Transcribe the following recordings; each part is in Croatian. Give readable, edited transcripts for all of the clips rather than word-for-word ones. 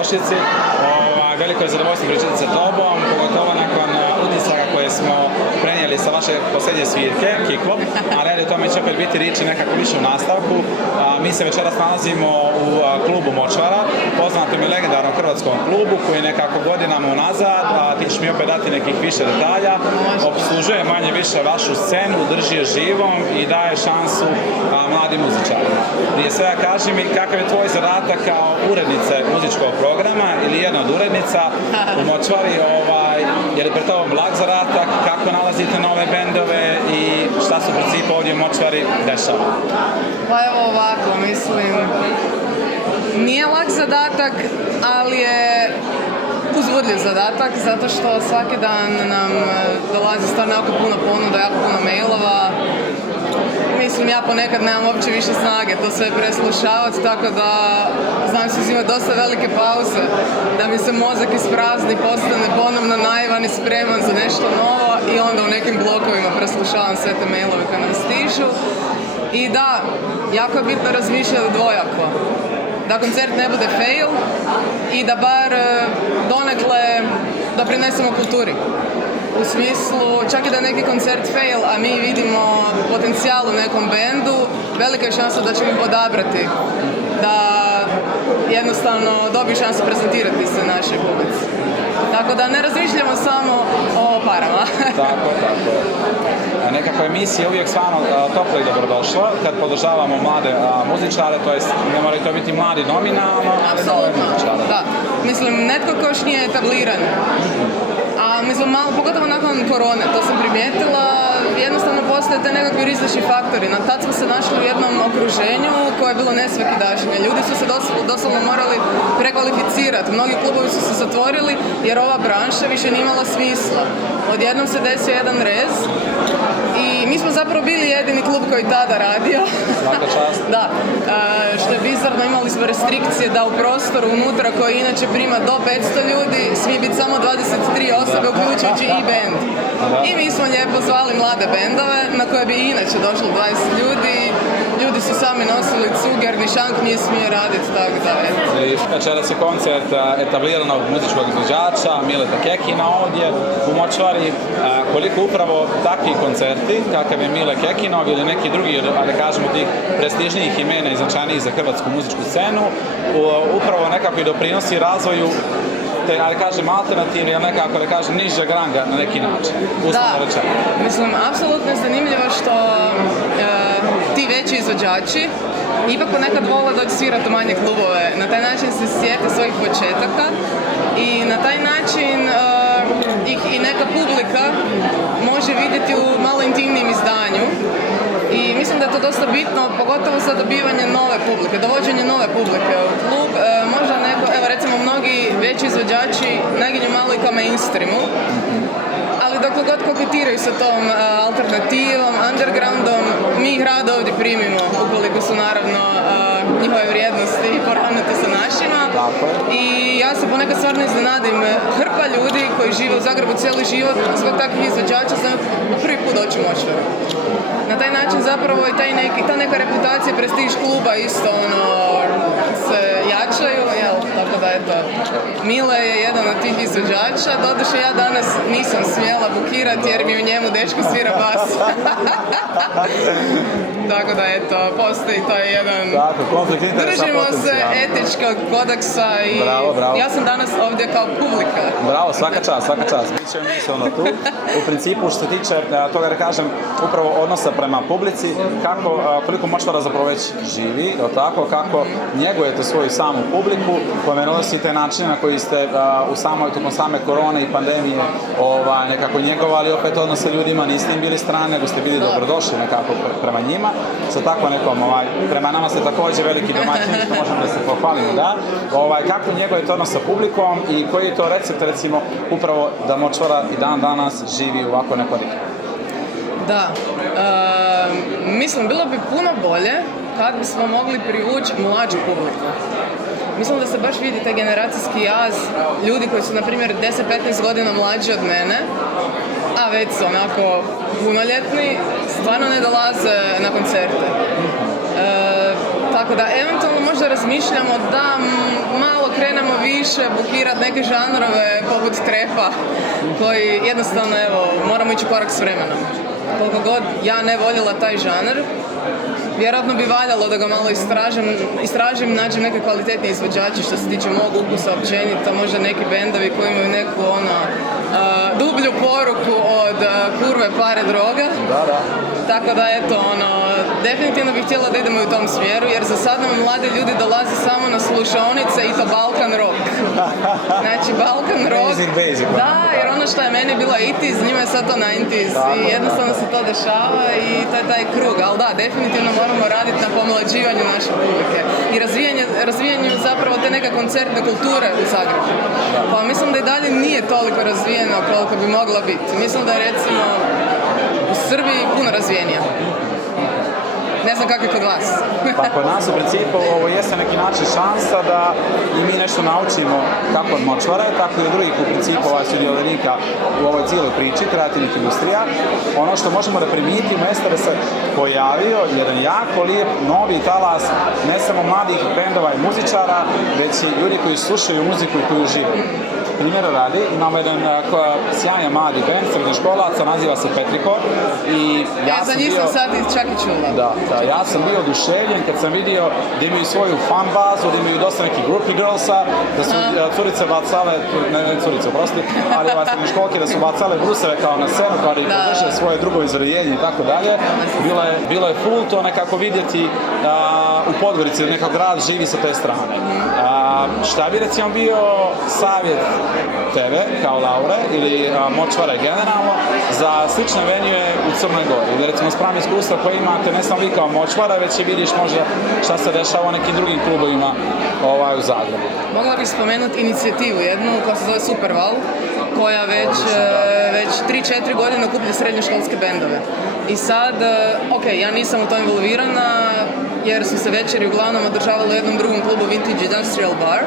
dobrodošlici. Veliko je zadovoljstvo pričati sa tobom, pogotovo nakon utisaka koje smo prenijeli sa vaše posljednje svirke, Kiklo, a radi o tome će opet biti riječi nekako više u nastavku. Mi se večeras nalazimo u klubu Močvara, poznatom i legendarnom hrvatskom klubu koji nekako godinama unazad, ti ćeš mi opet dati nekih više detalja, obslužuje manje više vašu scenu, drži je živom i daje šansu mladim muzičarima. Prije svega kaži mi kakav je tvoj zadatak kao urednice muzičkog programa ili jedna od urednica u Močvari, je li pred tobom lag zadatak, kako nalazite nove bendove i šta se u principu ovdje u Močvari dešava? Pa evo ovako, mislim, nije lak zadatak, ali je uzbudljiv zadatak, zato što svaki dan nam dolazi stvarno jako puno ponuda, jako puno mailova. Mislim, ja ponekad nemam uopće više snage to sve preslušavati, tako da znam se uzimati dosta velike pauze, da mi se mozak isprazni, postane ponovno naivan i spreman za nešto novo i onda u nekim blokovima preslušavam sve te mailove koje nam stižu. I da, jako je bitno razmišljati dvojako. Da koncert ne bude fail i da bar donekle doprinesemo kulturi. U smislu, čak i da je neki koncert fail, a mi vidimo potencijal u nekom bendu, velika je šansa da ćemo odabrati, da jednostavno dobiju šansu prezentirati se našoj publici. Tako da ne razmišljamo samo o parama. Tako. Nekako emisija uvijek stvarno toplo i dobrodošla kad podržavamo mlade muzičare, to jest ne moraju to biti mladi nominalno, ali nove muzičare. Da, mislim, netko ko još nije etabliran. A mislim, malo, pogotovo nakon korone, to sam primijetila, jednostavno postoje te nekakvi rizični faktori. Tad smo se našli u jednom okruženju koje je bilo nesvakidašnje. Ljudi su se doslovno morali prekvalificirati. Mnogi klubovi su se zatvorili jer ova branša više nije imala smisla. Odjednom se desio jedan rez i mi smo zapravo bili jedini klub koji tada radio. Svaka čast. Da, što je bizarno, imali smo restrikcije da u prostoru unutra koji inače prima do 500 ljudi smije biti samo 23 osobe, uključujući i bend. I mi smo lijepo zvali mlade bendove na koje bi inače došlo 20 ljudi. Ljudi su sami nosili cuger, ni šank nije smije raditi, tako da je. Večeras je koncert etabliranog muzičkog izvođača Mileta Kekina ovdje u Močvari. Koliko upravo takvi koncerti, kakav je Mile Kekinov ili neki drugi, da kažemo, tih prestižnijih imena i značajnijih za hrvatsku muzičku scenu, upravo nekako i doprinosi razvoju te, ali kažem, alternativni, ali nekako da kažem, nižeg ranga na neki način. Da, mislim, apsolutno je zanimljivo što ti veći izvođači ipak ponekad vole doći svirati u manje klubove. Na taj način se sjete svojih početaka i na taj način ih i neka publika može vidjeti u malo intimnijem izdanju. I mislim da je to dosta bitno, pogotovo za dobivanje nove publike, dovođenje nove publike u klub. Možda neko, evo recimo mnogi veći izvođači naginju malo i ka mainstreamu, ali dok god koketiraju sa tom alternativom, undergroundom, mi ih rado ovdje primimo, ukoliko su naravno njihove vrijednosti poravnate sa našima. I ja se ponekad stvarno iznenadim, hrpa ljudi koji žive u Zagrebu cijeli život zbog takvih izvođača sam prvi put doći u Močvaru. Na taj način zapravo i ta neka reputacija, prestiž kluba isto se jačaju, jel? Tako da eto, Mile je jedan od tih izvođača, doduše ja danas nisam smjela bukirati jer mi u njemu dečko svira bas. Tako da eto, postoji to je jedan... Držimo se etičkog kodeksa i bravo. Ja sam danas ovdje kao publika. Bravo, svaka čast. Biće misleno tu. U principu, što se tiče toga da kažem, upravo odnosa prema publici, koliko Močvara zapravo već živi, kako njegujete svoju samu publiku, pomenosite načine na koji ste tokom same korone i pandemije nekako njegovali opet odnos sa ljudima, niste im bili strane, nego ste bili dobrodošli nekako prema njima. Sa tako nekom, prema nama ste također veliki domaćini, što možemo da se pohvalimo, da? Kako njegujete odnos sa publikom i koji je to recept, recimo, upravo da Močvara i dan danas živi u ovako neko ritmu? Da, mislim, bilo bi puno bolje kad bismo mogli privući mlađu publiku. Mislim da se baš vidi taj generacijski jaz, ljudi koji su, na primjer, 10-15 godina mlađi od mene, a već su onako punoljetni, stvarno ne dolaze na koncerte. Tako da, eventualno možda razmišljamo da malo krenemo više više bukirati neke žanrove poput trepa koji jednostavno, evo, moramo ići korak s vremenom. Koliko god ja ne voljela taj žanr, vjerojatno bi valjalo da ga malo istražim, nađem neke kvalitetne izvođače što se tiče mog ukusa općenito, možda neki bendovi koji imaju neku dublju poruku od kurve, pare, droga. Da. Tako da eto, definitivno bih htjela da idemo u tom smjeru, jer za sad nam mladi ljudi dolaze samo na slušaonice i to Balkan rock. Znači Balkan rock, Basic. da, jer ono što je meni bilo 80s, njima je sad to 90s i jednostavno se to dešava i to je taj krug, ali da, definitivno moramo raditi na pomlađivanju naše publike i razvijanju zapravo te neke koncertne kulture u Zagrebu. Pa mislim da i dalje nije toliko razvijeno koliko bi mogla biti. Mislim da je recimo u Srbiji puno razvijenija. Ne znam kako je kod vas. Pa kod nas u principu ovo jeste neki način šansa da i mi nešto naučimo kako od močvara, tako i od drugih u principu sudionika u ovoj cijeloj priči kreativnih industrija. Ono što možemo da primijetimo jeste da se pojavio jedan jako lijep novi talas ne samo mladih bendova i muzičara, već i ljudi koji slušaju muziku i koju žive. Primjera radi, imamo jedan sjajan mladi band, srednjoškolaca, naziva se Petriko i ja za njih sam sad čak i čula. Da, ja sam bio oduševljen kad sam vidio da imaju svoju fan bazu, da imaju dosta nekih groupie girlsa, da su curice bacale, ne curice, oprosti, ali srednjoškolke da su bacale bruseve kao na scenu, kao da ih podrže svoje drugo izrojenje i tako dalje. Bilo je full to nekako vidjeti u Podgorici, da nekako grad živi sa te strane. Šta bi recimo bio savjet tebe kao Laure ili močvare generalno za slične venue u Crnoj Gori? Ili recimo sprem iskustva koje imate ne samo vi kao močvara, već i vidiš možda šta se dešava u nekim drugim klubovima u Zagrebu. Mogla bih spomenuti inicijativu jednu koja se zove Superval, koja već 3-4 godine okuplja srednjoškolske bendove. I sad, ja nisam u to involvirana, jer su se večeri uglavnom održavali u jednom drugom klubu Vintage Industrial Bar,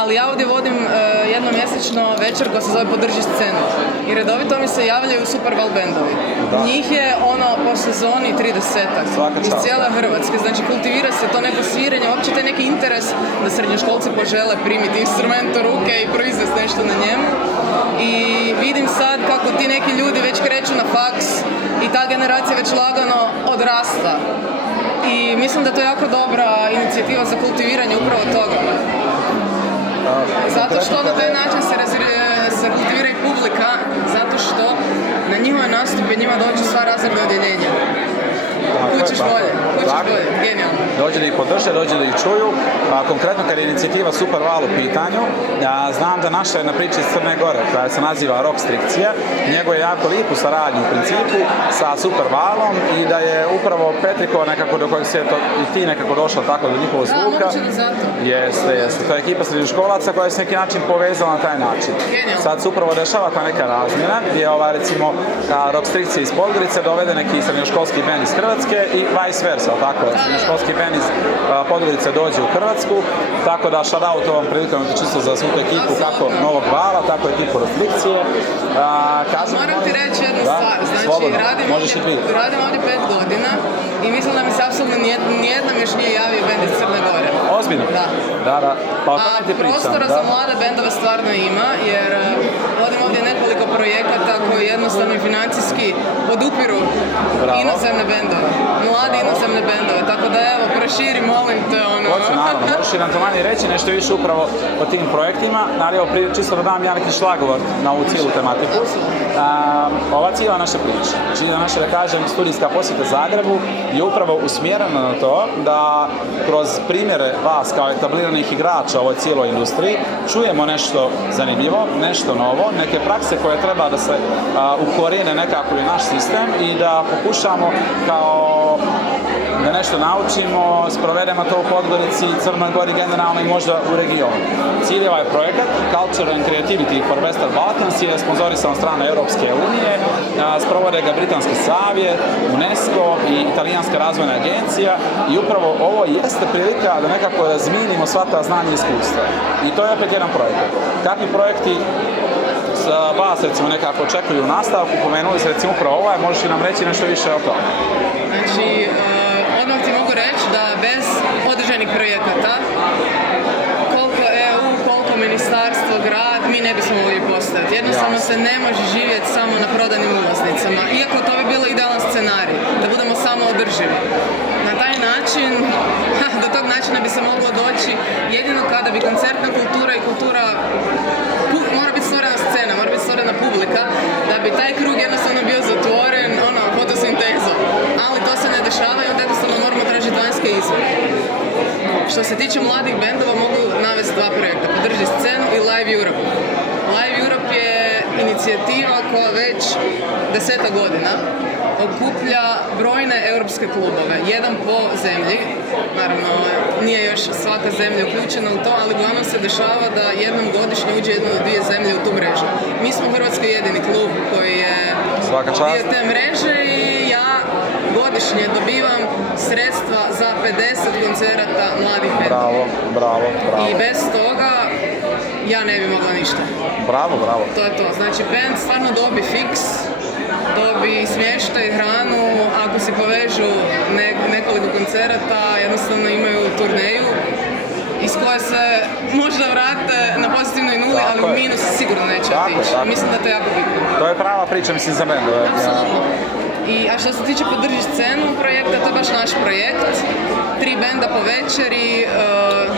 ali ja ovdje vodim jednomjesečno večer koja se zove Podrži scenu. I redovito mi se javljaju Superval bendovi. Njih je po sezoni 30-ak iz cijele Hrvatske, znači kultivira se to neko sviranje, uopće taj neki interes da srednjoškolci požele primiti instrument u ruke i proizvesti nešto na njemu. I vidim sad kako ti neki ljudi već kreću na faks i ta generacija već lagano odrasta. I mislim da to je jako dobra inicijativa za kultiviranje upravo toga. Zato što na taj način se kultivira i publika, zato što na njihove nastupe njima dođu sva razredna odjeljenja. Kućiš bolje, genijalno. Dođe da ih podrže, dođe da ih čuju. Konkretno kad je inicijativa Superval u pitanju, znam da naša jedna priča iz Crne Gore, koja se naziva Rock Strikcija, njegov je jako lijepu saradnju u principu sa Supervalom i da je upravo Petriko nekako do kojeg se i ti nekako došao tako do njihovog zvuka. Jeste. To je ekipa srednjoškolaca koja je s neki način povezala na taj način. Sad se upravo dešava ta neka razmjena gdje je recimo Rock Strikcija iz Podgorice dovede neki srednjoškolski band iz Hrvatske i vice versa, tako, srednjoškolski band iz Podgorice dođe u Hrvatsku, tako da shout out ovom prilikom čisto za svu tu ekipu kako Novog Vala, tako ekipu Restrikcije. Moram ti reći jednu stvar, znači radim ovdje 5 godina i mislim da mi se apsolutno nijednom još nije javio band iz Crne Gore. Ozbiljno? Da. Pa o tome ti pričam. Prostora za mlade bendove stvarno ima, jer vodim ovdje nekoliko projekata koji jednostavno i financijski podupiru inozemne bendove, mlade inozemne bendove, tako da evo, proširi, molim te, Hoću, naravno, možeš i nam to manje reći nešto više upravo o tim projektima, ali evo čisto da dam ja neki šlagovor na ovu cijelu tematiku. Ova cijela naša priča, znači naša, da kažem, studijska posjeta Zagrebu je upravo usmjerena na to da kroz primjere vas kao etabliranih igrača u ovoj cijeloj industriji čujemo nešto zanimljivo, nešto novo, neke prakse koje treba da se ukorijene nekako u naš sistem i da pokušamo kao da nešto naučimo, sprovedemo to u Podgorici, Crnoj Gori generalno i možda u regionu. Cilj ovaj projekat Culture and Creativity for Western Balkans je sponzorisan od strane Europske unije, sprovode ga Britanski savjet, UNESCO i Italijanska razvojna agencija i upravo ovo jeste prilika da nekako razminimo sva ta znanja i iskustva. I to je opet jedan projekat. Kakvi projekti vas recimo nekako očekuju u nastavku, pomenuli se recimo upravo ovaj, možeš li nam reći nešto više o tome? Znači, odmah ti mogu reći da bez održanih projekata, koliko EU, koliko ministarstva, grad, mi ne bismo mogli postojati. Jednostavno se ne može živjeti samo na prodanim ulaznicama. Iako to bi bilo idealan scenarij, da budemo samo održivi. Na taj način, do tog načina bi se moglo doći jedino kada bi koncertna kultura i kultura mora biti stvorena scena, mora biti stvorena publika, da bi taj krug jednostavno bio zatvoren, fotosintezom. Ali to se ne dešava i onda jednostavno moramo tražiti vanjske izvore. Što se tiče mladih bendova, mogu navesti dva projekta, Podrži scenu i Live Europe. Live Europe je inicijativa koja već 10 godina okuplja brojne europske klubove, jedan po zemlji. Naravno, nije još svaka zemlja uključena u to, ali uglavnom se dešava da jednom godišnje uđe jedna do dvije zemlje u tu mrežu. Mi smo u Hrvatskoj jedini klub koji je dio te mreže i ja godišnje dobivam sredstva za 50 koncerata mladih bendova. Bravo. I bez toga ja ne bi mogla ništa. Bravo. To je to. Znači, band stvarno dobi fiks, dobi smještaj, hranu, ako si povežu nekoliko koncerata, jednostavno imaju turneju iz koje se možda vrate na pozitivnoj nuli, ali u minus sigurno neće otići. Mislim da to je jako bitno. To je prava priča, mislim, za bendove. Apsolutno. A što se tiče Podrži scenu projekta, to je baš naš projekt. 3 benda po večeri,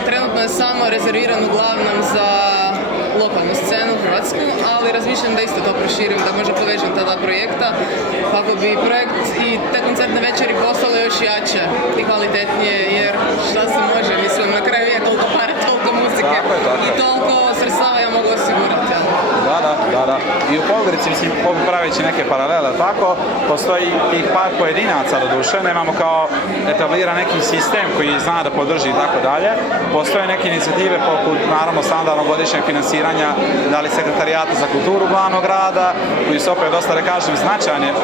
trenutno je samo rezerviran uglavnom za lokalnu scenu hrvatsku, ali razmišljam da isto to proširim, da možda povežem ta dva projekta, kako bi projekt i te koncertne večeri postale još jače i kvalitetnije, jer šta se može, mislim, na kraju je toliko para, toliko muzike i toliko sredstava ja mogu osigurati. Da. I u Podgorici, mislim, praveći neke paralele, tako, postoji tih par pojedinaca do duše, nemamo kao etabliran neki sistem koji zna da podrži i tako dalje. Postoje neke inicijative poput, naravno, standardnog godišnjeg finansiranja, da li sekretarijata za kulturu glavnog grada, koji su opet dosta, da kažem,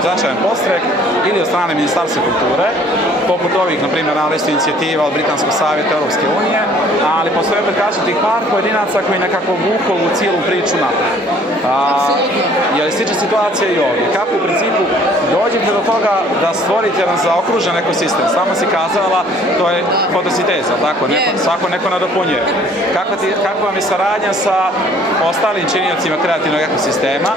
značajan postrek, ili od strane Ministarstva kulture, poput ovih, na primjer, na listu inicijativa od Britanskog savjeta Europske unije, ali postoje opet, kažem, tih par pojedinaca koji nekako vuku u cijelu priču naprijed. Je li slična situacija i ovdje? Kako u principu dođete do toga da stvorite jedan zaokružen ekosistem? Samo si kazala, to je fotosinteza, tako? Svako neko nadopunjuje. Kako vam je saradnja sa ostalim činiocima kreativnog ekosistema?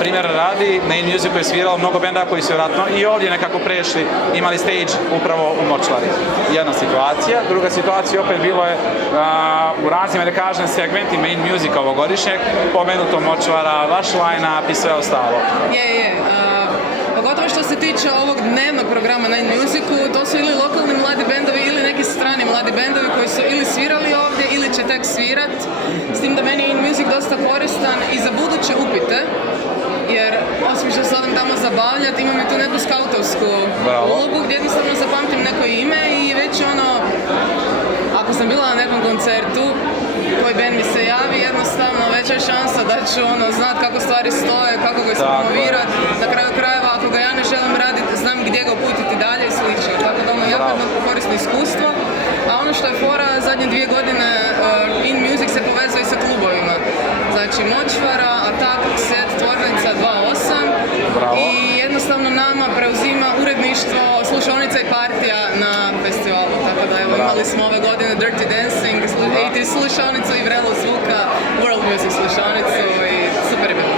Primjer radi, na In Musicu je sviralo mnogo benda koji su vjerojatno i ovdje nekako prešli, imali stage upravo u Močvari. Jedna situacija. Druga situacija opet bilo je u raznim, da kažem, segmentima In Musica ovogodišnjeg, pomenuto Močvara, vaš line-up i sve ostalo. Pogotovo što se tiče ovog dnevnog programa na In Musicu, to su ili lokalni mladi bendovi ili neki strani mladi bendovi koji su ili svirali ovdje ili će tek svirat. S tim da meni je In Music dosta koristan i za buduće upite, jer osim što se odem tamo zabavljati, imam i tu neku skautovsku ulogu gdje jednostavno zapamtim neko ime i već ako sam bila na nekom koncertu koji band mi se javi, jednostavno veća je šansa da ću znat kako stvari stoje, kako ga ispromovirat, na kraju krajeva ako ga ja ne želim raditi, znam gdje ga uputiti dalje i slično, tako da jako jedno korisno iskustvo. A ono što je fora, zadnje 2 godine In Music se povezuje i sa klubovima. Znači Močvara, Atak, Set, Tvornica 2.8 i jednostavno nama preuzima uredništvo, slušaonica i partija na festivalu, tako da evo imali smo ove godine Dirty Dancing, 80 slušaonicu i Vrelo zvuka, World Music slušaonicu i super je bilo.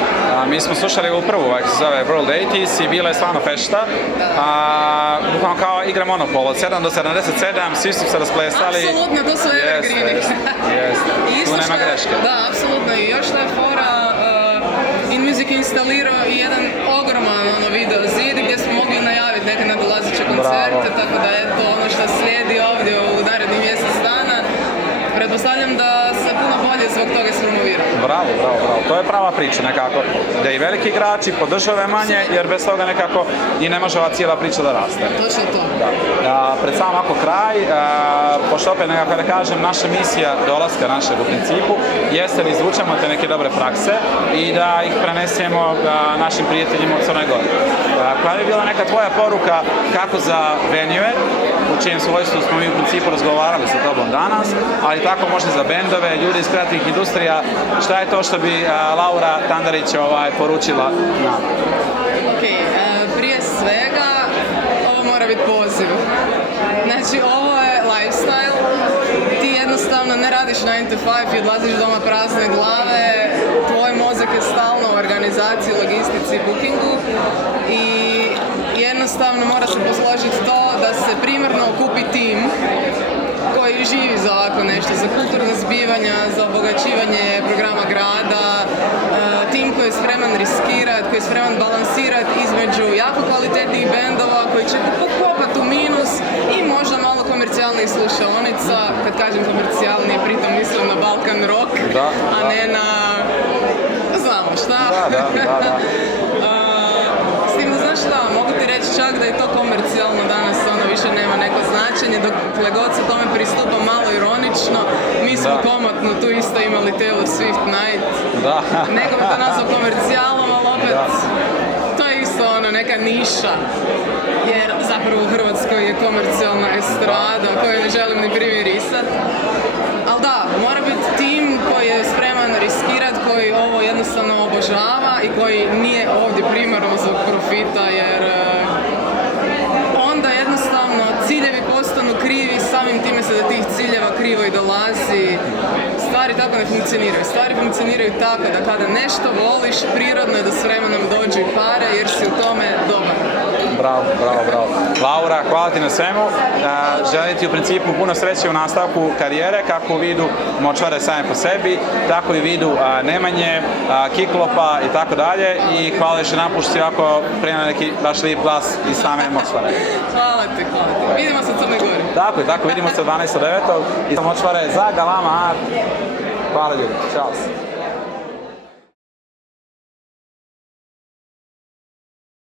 Mi smo slušali u prvu, kako se zove World 80s i bila je stvarno fešta. Bukvalno kao igra Monopol, od 7 do 77, svi su se rasplesali. Apsolutno, to su evergreeni. Tu nema greške. Da, apsolutno. I još što je fora, In Music instalirao i jedan ogroman video zid gdje smo mogli najaviti neke nadolazeće koncerte, tako da eto ono što slijedi ovdje u narednih mjesec dana. Pretpostavljam da se puno bolje zbog toga ispromovira. Bravo. To je prava priča nekako. Da i veliki igrači podržave manje, jer bez toga nekako i ne može ova cijela priča da raste. Točno to. Pred sam ovako kraj, pošto opet nekako da kažem, naša misija dolaska našeg u principu jeste da izvučemo te neke dobre prakse i da ih prenesemo našim prijateljima u Crnoj Gori. Koja bi bila neka tvoja poruka kako za venue, u čijem svojstvu smo mi u principu razgovarali sa tobom danas, ali tako možda za bendove, ljudi iz kreativnih industrija, šta je to što bi Laura Tandarić poručila nam? Prije svega, ovo mora biti poziv. Znači, ovo je lifestyle, ti jednostavno ne radiš 9 to 5 i odlaziš doma prazne glave, jednostavno mora se posložiti to da se primarno okupi tim koji živi za ovako nešto, za kulturna zbivanja, za obogaćivanje programa grada, tim koji je spreman riskirati, koji je spreman balansirati između jako kvalitetnih bendova koji će pokopati u minus i možda malo komercijalnih slušaonica. Kad kažem komercijalnije, pritom mislim na Balkan rock, a ne na... znamo šta. S tim da znaš šta, mogu ti reći čak da je to komercijalno danas, ono više nema neko značenje, dokle god se tome pristupa malo ironično. Mi smo komotno tu isto imali Taylor Swift Night. Neko bi to nazvao komercijalom, ali opet to je isto ono neka niša. Jer zapravo u Hrvatskoj je komercijalna estrada koju ne želim ni primirisati. Ali da, mora biti tim koji je spreman riskirat, koji ovo jednostavno obožava i koji nije ovdje primarno zbog profita, jer onda jednostavno ciljevi postanu krivi, samim time se do tih ciljeva krivo i dolazi. Stvari tako ne funkcioniraju. Stvari funkcioniraju tako da kada nešto voliš, prirodno je da s vremenom dođu i pare jer si u tome dobar. Bravo. Laura, hvala ti na svemu. Želim ti u principu puno sreće u nastavku karijere, kako u vidu Močvare same po sebi, tako i u vidu Nemanje, Kiklopa i tako dalje. I hvala još jedan put što si ovako prenio neki baš lijep glas iz same Močvare. Hvala ti. Vidimo se u Crnoj Gori. Tako, vidimo se 12.9. i Močvare za Galama Art. Hvala ljudi, čao.